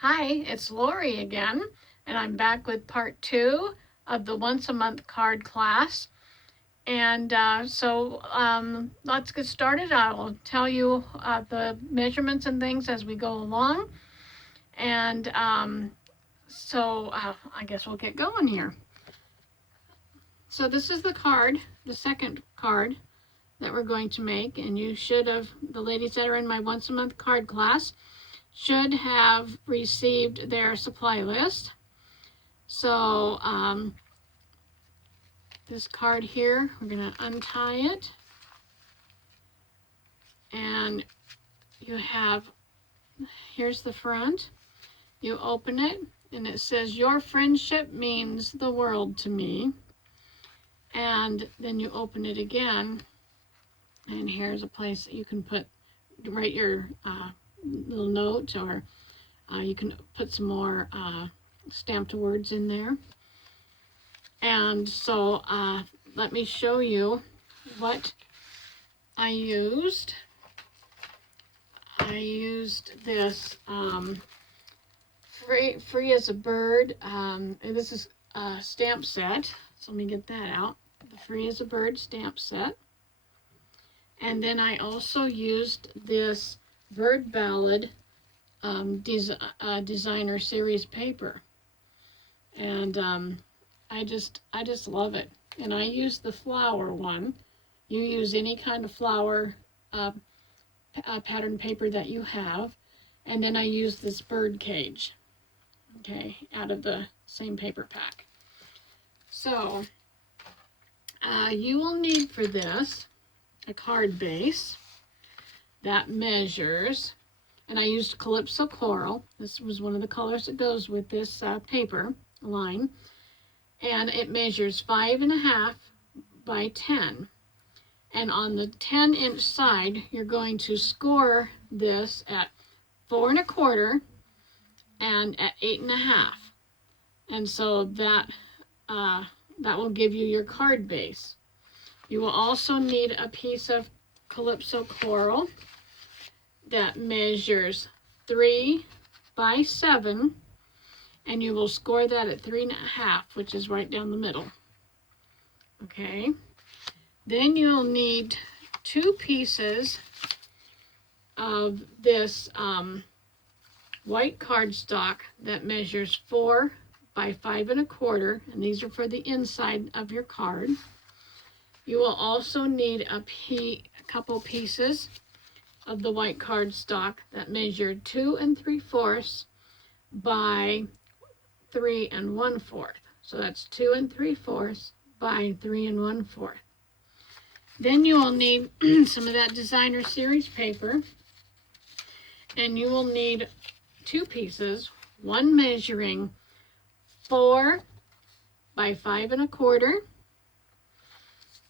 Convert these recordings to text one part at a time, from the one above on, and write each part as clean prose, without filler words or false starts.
Hi, it's Lori again, and I'm back with part 2 of the once a month card class. And let's get started. I will tell you the measurements and things as we go along. And I guess we'll get going here. So this is the card, the second card that we're going to make. And you should have, the ladies that are in my once a month card class, should have received their supply list. So this card here, we're going to untie it. And you have, here's the front. You open it and it says, "Your friendship means the world to me." And then you open it again. And here's a place that you can write your little note, or you can put some more stamped words in there. And so let me show you what I used. I used this free as a bird. And this is a stamp set. So let me get that out. The Free as a Bird stamp set. And then I also used this Bird Ballad designer series paper. And I just love it. And I use the flower one. You use any kind of flower pattern paper that you have. And then I use this bird cage, okay, out of the same paper pack. So you will need for this a card base that measures, and I used Calypso Coral. This was one of the colors that goes with this paper line. And it measures 5.5 by 10. And on the 10-inch side, you're going to score this at 4 1/4 and at 8 1/2. And so that will give you your card base. You will also need a piece of Calypso Coral that measures 3 by 7, and you will score that at 3 1/2, which is right down the middle. Okay. Then you'll need 2 pieces of this white cardstock that measures 4 by 5 1/4, and these are for the inside of your card. You will also need a couple pieces of the white cardstock that measure 2 3/4 by 3 1/4. So that's 2 3/4 by 3 1/4. Then you will need some of that designer series paper, and you will need 2 pieces, one measuring 4 by 5 1/4,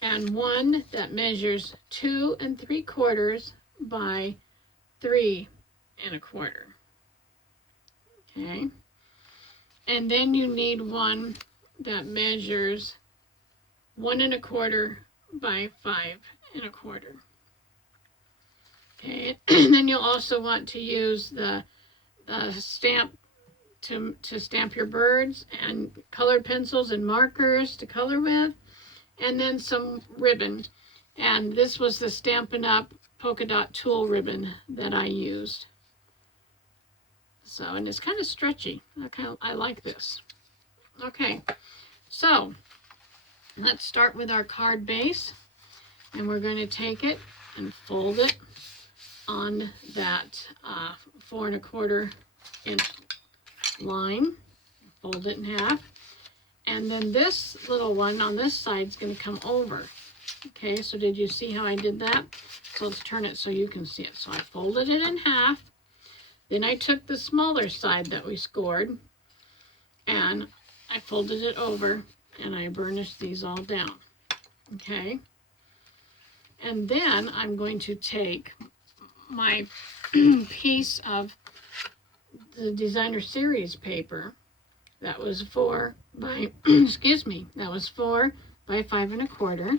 and one that measures 2 3/4 by 3 1/4. Okay. And then you need one that measures 1 1/4 by 5 1/4. Okay, and then you'll also want to use the stamp to stamp your birds, and colored pencils and markers to color with, and then some ribbon. And this was the Stampin' Up! Polka Dot Tulle ribbon that I used. So, and it's kind of stretchy. I like this. Okay, so let's start with our card base, and we're going to take it and fold it on that 4 1/4 inch line. Fold it in half, and then this little one on this side is going to come over. Okay, so did you see how I did that? So let's turn it so you can see it. So I folded it in half. Then I took the smaller side that we scored, and I folded it over, and I burnished these all down. Okay, and then I'm going to take my piece of the designer series paper that was 4 by that was 4 by 5 1/4,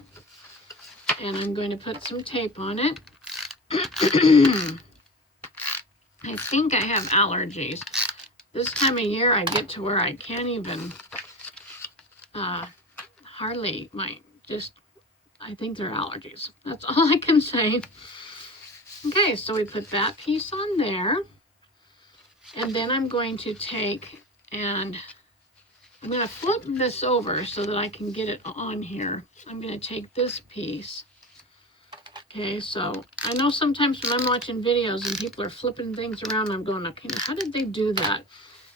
and I'm going to put some tape on it. I think I have allergies, this time of year I get to where I can't even hardly I think they're allergies. That's all I can say. Okay, so we put that piece on there. And then I'm going to take and I'm going to flip this over so that I can get it on here. I'm going to take this piece. Okay, so I know sometimes when I'm watching videos and people are flipping things around, I'm going, okay, how did they do that?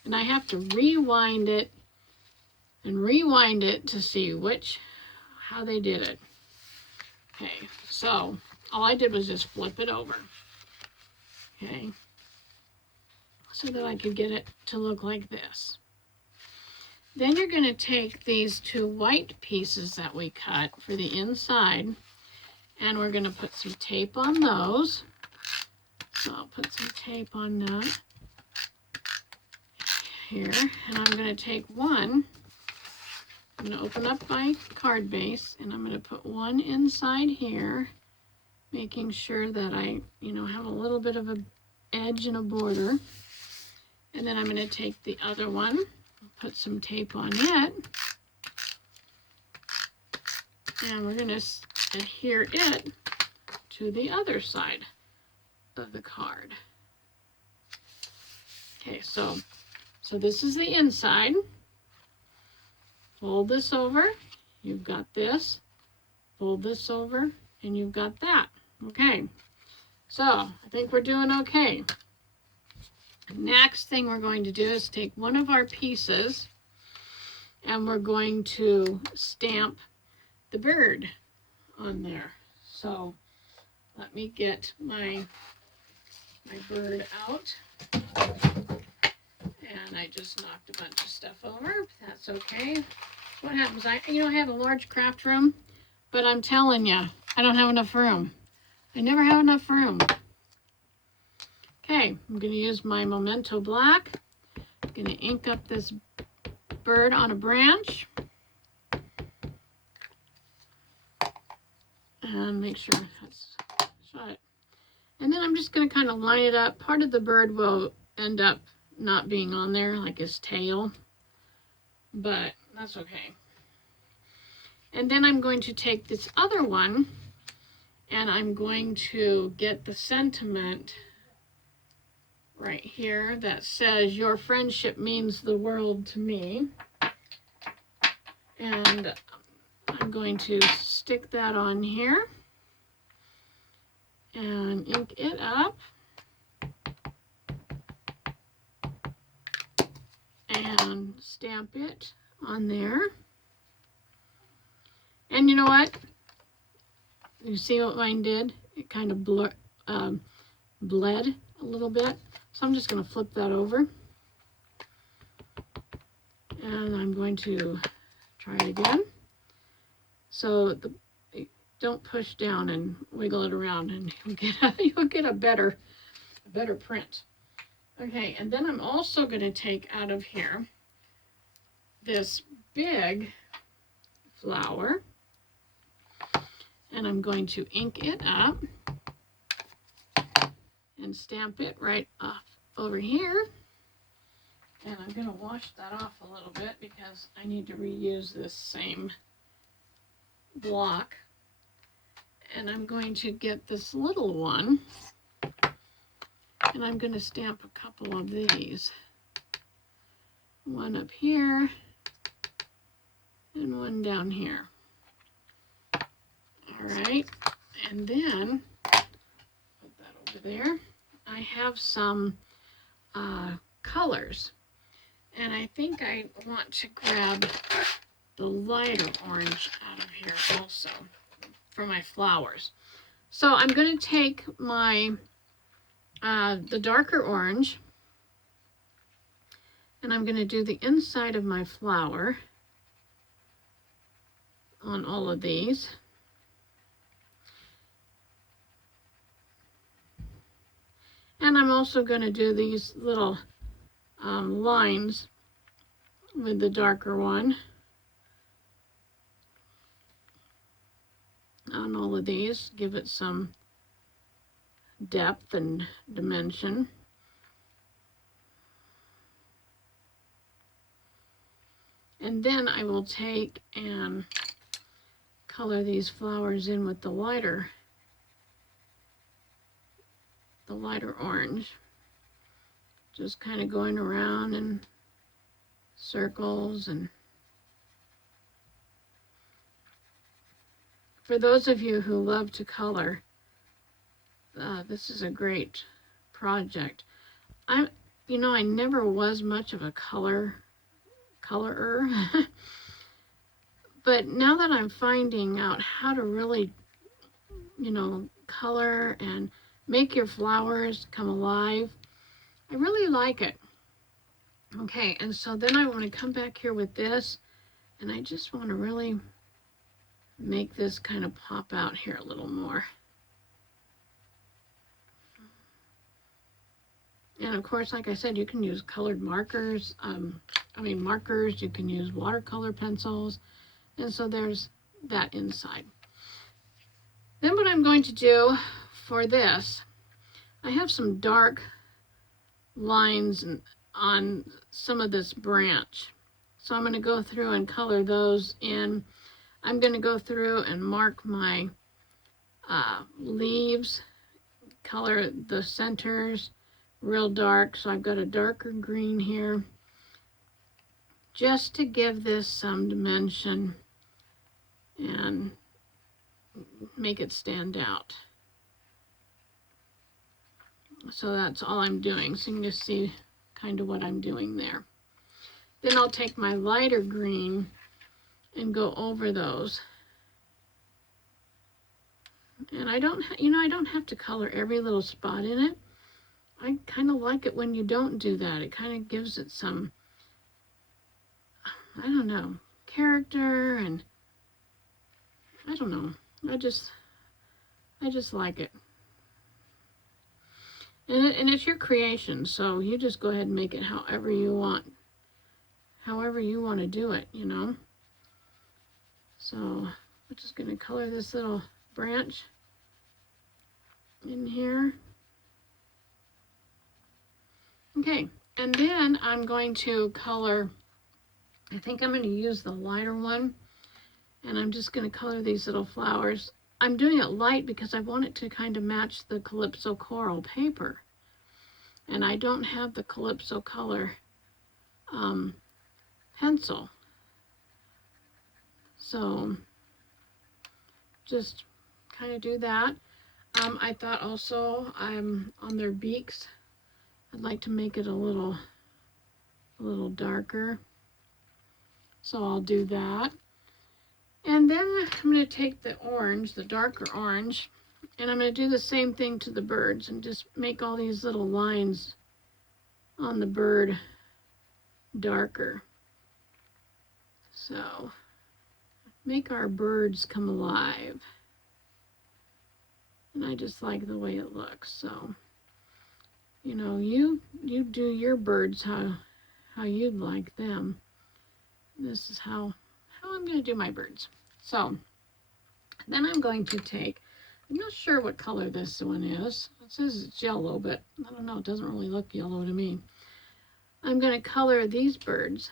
And I have to rewind it and rewind it to see how they did it. Okay, so all I did was just flip it over. Okay, so that I could get it to look like this. Then you're going to take these two white pieces that we cut for the inside, and we're going to put some tape on those. So I'll put some tape on that here, and I'm going to take one. I'm going to open up my card base, and I'm going to put one inside here, making sure that I, have a little bit of an edge and a border. And then I'm going to take the other one, put some tape on it, and we're going to adhere it to the other side of the card. Okay, so this is the inside. Fold this over, you've got this. Fold this over, and you've got that. Okay, so I think we're doing okay. Next thing we're going to do is take one of our pieces and we're going to stamp the bird on there. So let me get my bird out. And I just knocked a bunch of stuff over. That's okay. What happens? I have a large craft room, but I'm telling you, I don't have enough room. I never have enough room. Okay, I'm going to use my Memento Black. I'm going to ink up this bird on a branch. And make sure that's shut. And then I'm just going to kind of line it up. Part of the bird will end up not being on there, like his tail. But that's okay. And then I'm going to take this other one and I'm going to get the sentiment right here that says, "Your friendship means the world to me." And I'm going to stick that on here and ink it up. And stamp it on there. And you know what? You see what mine did? It kind of bled a little bit. So I'm just going to flip that over. And I'm going to try it again. So don't push down and wiggle it around, and you'll get a better print. Okay, and then I'm also going to take out of here this big flower, and I'm going to ink it up and stamp it right off over here. And I'm going to wash that off a little bit because I need to reuse this same block. And I'm going to get this little one, and I'm going to stamp a couple of these. One up here and one down here. All right, and then put that over there. I have some colors, and I think I want to grab the lighter orange out of here also for my flowers. So I'm going to take my the darker orange, and I'm going to do the inside of my flower on all of these. And I'm also going to do these little lines with the darker one on all of these. Give it some depth and dimension. And then I will take and color these flowers in with the lighter orange. Just kind of going around in circles. And for those of you who love to color, this is a great project. I never was much of a colorer. But now that I'm finding out how to really, color and make your flowers come alive, I really like it. Okay, and so then I want to come back here with this, and I just want to really make this kind of pop out here a little more. And of course, like I said, you can use colored markers. Markers, you can use watercolor pencils. And so there's that inside. Then what I'm going to do for this, I have some dark lines on some of this branch. So I'm going to go through and color those in. I'm going to go through and mark my leaves, color the centers real dark. So I've got a darker green here, just to give this some dimension and make it stand out. So that's all I'm doing. So you can just see kind of what I'm doing there. Then I'll take my lighter green and go over those. And I don't have to color every little spot in it. I kind of like it when you don't do that. It kind of gives it some, I don't know, character, and I don't know. I just like it. And it's your creation, so you just go ahead and make it however you want to do it, So I'm just going to color this little branch in here. Okay, and then I'm going to color, I think I'm going to use the lighter one, and I'm just going to color these little flowers. I'm doing it light because I want it to kind of match the Calypso Coral paper. And I don't have the Calypso color pencil. So just kind of do that. I thought also on their beaks, I'd like to make it a little darker. So I'll do that. And then I'm going to take the orange, the darker orange, and I'm going to do the same thing to the birds and just make all these little lines on the bird darker. So make our birds come alive. And I just like the way it looks. So, you do your birds how you'd like them. This is how I'm going to do my birds. So then I'm going to take, I'm not sure what color this one is. It says it's yellow, but I don't know, it doesn't really look yellow to me. I'm going to color these birds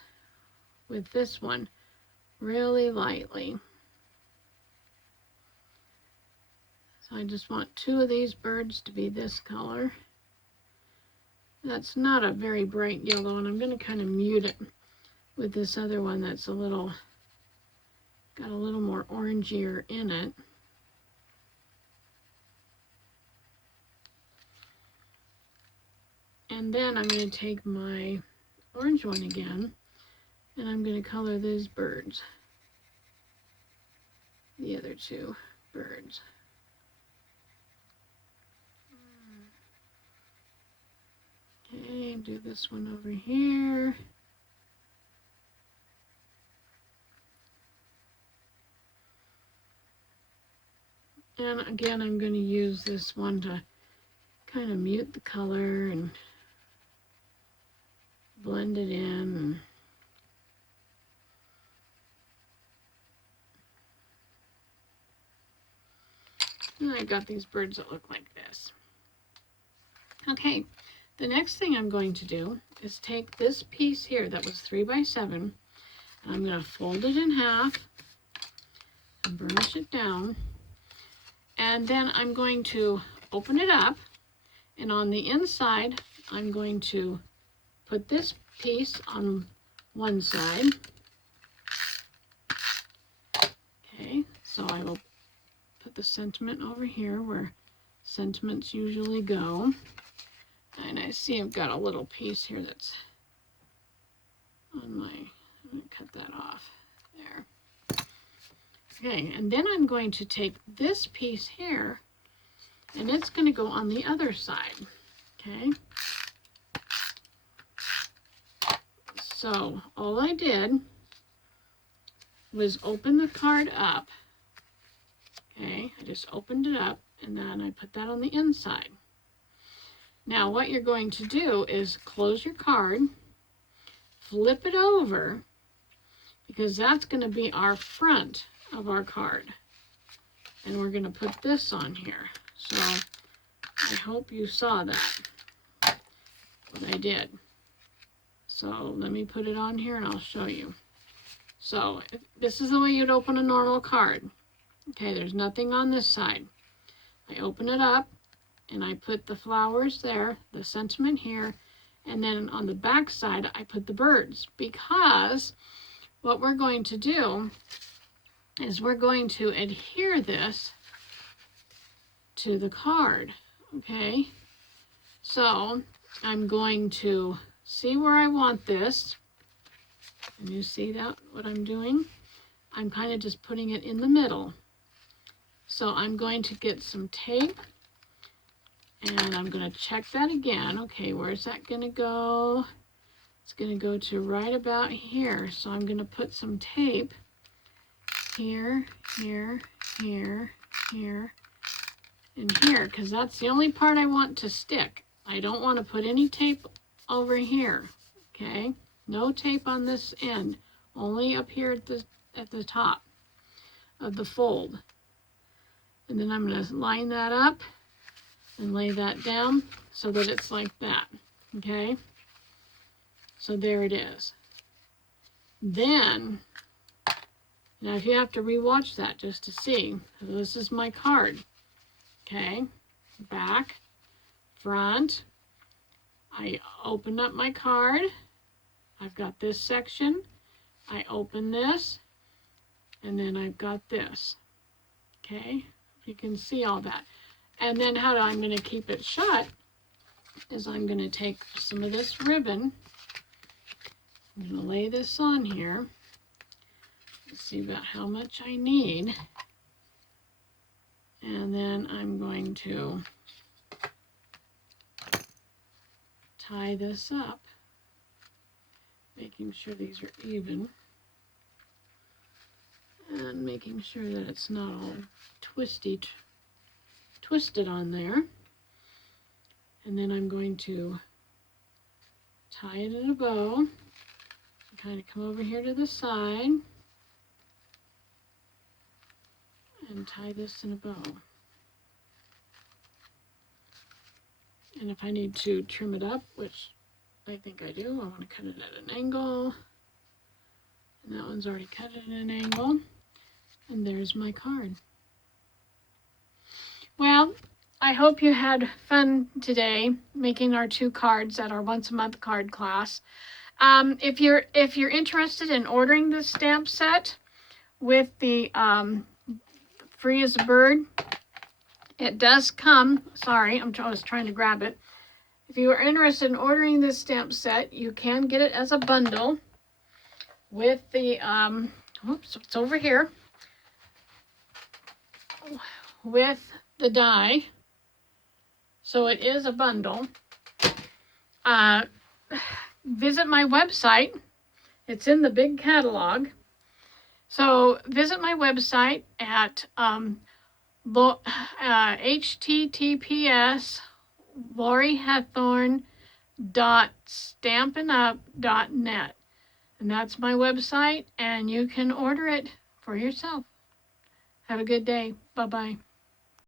with this one really lightly. So I just want 2 of these birds to be this color. That's not a very bright yellow, and I'm going to kind of mute it with this other one that's got a little more orangier in it. And then I'm going to take my orange one again, and I'm going to color these birds, the other 2 birds. Okay, do this one over here. And again, I'm going to use this one to kind of mute the color and blend it in. And I got these birds that look like this. Okay, the next thing I'm going to do is take this piece here that was 3 by 7, and I'm going to fold it in half and burnish it down. And then I'm going to open it up, and on the inside, I'm going to put this piece on one side. Okay, so I will put the sentiment over here where sentiments usually go. And I see I've got a little piece here that's on my, I'm going to cut that off there. Okay, and then I'm going to take this piece here, and it's going to go on the other side. Okay, so all I did was open the card up. Okay, I just opened it up, and then I put that on the inside. Now what you're going to do is close your card, flip it over, because that's going to be our front of our card. And we're going to put this on here. So I hope you saw that, what I did. So let me put it on here and I'll show you. So this is the way you'd open a normal card. Okay, there's nothing on this side. I open it up and I put the flowers there, the sentiment here, and then on the back side I put the birds, because what we're going to do is we're going to adhere this to the card. Okay, so I'm going to see where I want this, and you see that what I'm doing? I'm kind of just putting it in the middle. So I'm going to get some tape, and I'm going to check that again. Okay, where's that going to go? It's going to go to right about here. So I'm going to put some tape here, here, here, here, and here, because that's the only part I want to stick. I don't want to put any tape over here. Okay, no tape on this end, only up here at the top of the fold. And then I'm going to line that up and lay that down so that it's like that. Okay, so there it is. Then, now if you have to rewatch that just to see, this is my card. Okay, back, front. I open up my card. I've got this section. I open this, and then I've got this. Okay, you can see all that. And then how I'm going to keep it shut is I'm going to take some of this ribbon. I'm going to lay this on here. Let's see about how much I need. And then I'm going to tie this up, making sure these are even, and making sure that it's not all twisted on there. And then I'm going to tie it in a bow, kind of come over here to the side and tie this in a bow. And if I need to trim it up, which I think I do, I want to cut it at an angle. And that one's already cut at an angle. And there's my card. Well, I hope you had fun today making our 2 cards at our once a month card class. If you're interested in ordering this stamp set with the Free as a Bird, it does come. Sorry, I was trying to grab it. If you are interested in ordering this stamp set, you can get it as a bundle with the oops, it's over here, with the die. So it is a bundle. Visit my website. It's in the big catalog. So visit my website at https LoriHathorn.stampinup.net, and that's my website, and you can order it for yourself. Have a good day. Bye-bye.